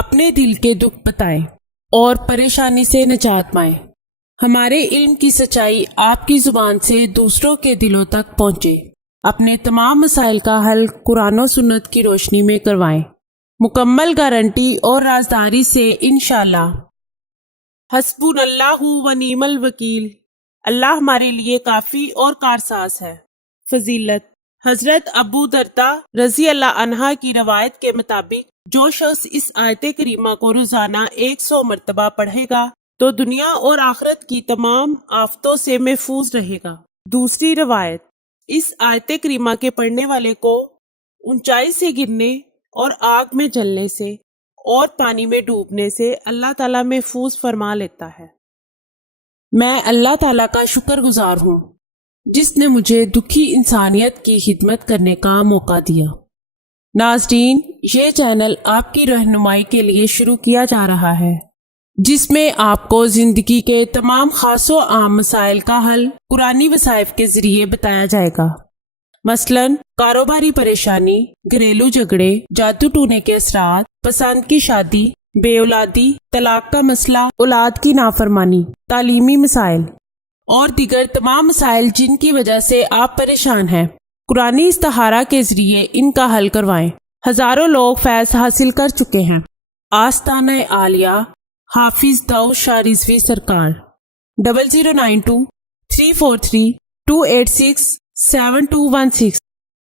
اپنے دل کے دکھ بتائیں اور پریشانی سے نجات پائیں۔ ہمارے علم کی سچائی آپ کی زبان سے دوسروں کے دلوں تک پہنچے۔ اپنے تمام مسائل کا حل قرآن و سنت کی روشنی میں کروائیں، مکمل گارنٹی اور رازداری سے انشاءاللہ۔ حسبنا اللہ و نعم الوکیل، اللہ ہمارے لیے کافی اور کارساز ہے۔ فضیلت: حضرت ابو درداء رضی اللہ عنہ کی روایت کے مطابق جو شخص اس آیت کریمہ کو روزانہ 100 مرتبہ پڑھے گا تو دنیا اور آخرت کی تمام آفتوں سے محفوظ رہے گا۔ دوسری روایت: اس آیت کریمہ کے پڑھنے والے کو اونچائی سے گرنے اور آگ میں جلنے سے اور پانی میں ڈوبنے سے اللہ تعالیٰ محفوظ فرما لیتا ہے۔ میں اللہ تعالیٰ کا شکر گزار ہوں جس نے مجھے دکھی انسانیت کی خدمت کرنے کا موقع دیا۔ ناظرین، یہ چینل آپ کی رہنمائی کے لیے شروع کیا جا رہا ہے جس میں آپ کو زندگی کے تمام خاص و عام مسائل کا حل قرآنی وظائف کے ذریعے بتایا جائے گا۔ مثلاً کاروباری پریشانی، گھریلو جھگڑے، جادو ٹونے کے اثرات، پسند کی شادی، بے اولادی، طلاق کا مسئلہ، اولاد کی نافرمانی، تعلیمی مسائل اور دیگر تمام مسائل جن کی وجہ سے آپ پریشان ہیں، قرآنی استخارہ کے ذریعے ان کا حل کروائیں۔ ہزاروں لوگ فیض حاصل کر چکے ہیں۔ آستانہ عالیہ حافظ داؤد شاہ رضوی سرکار 0092 343 286 7216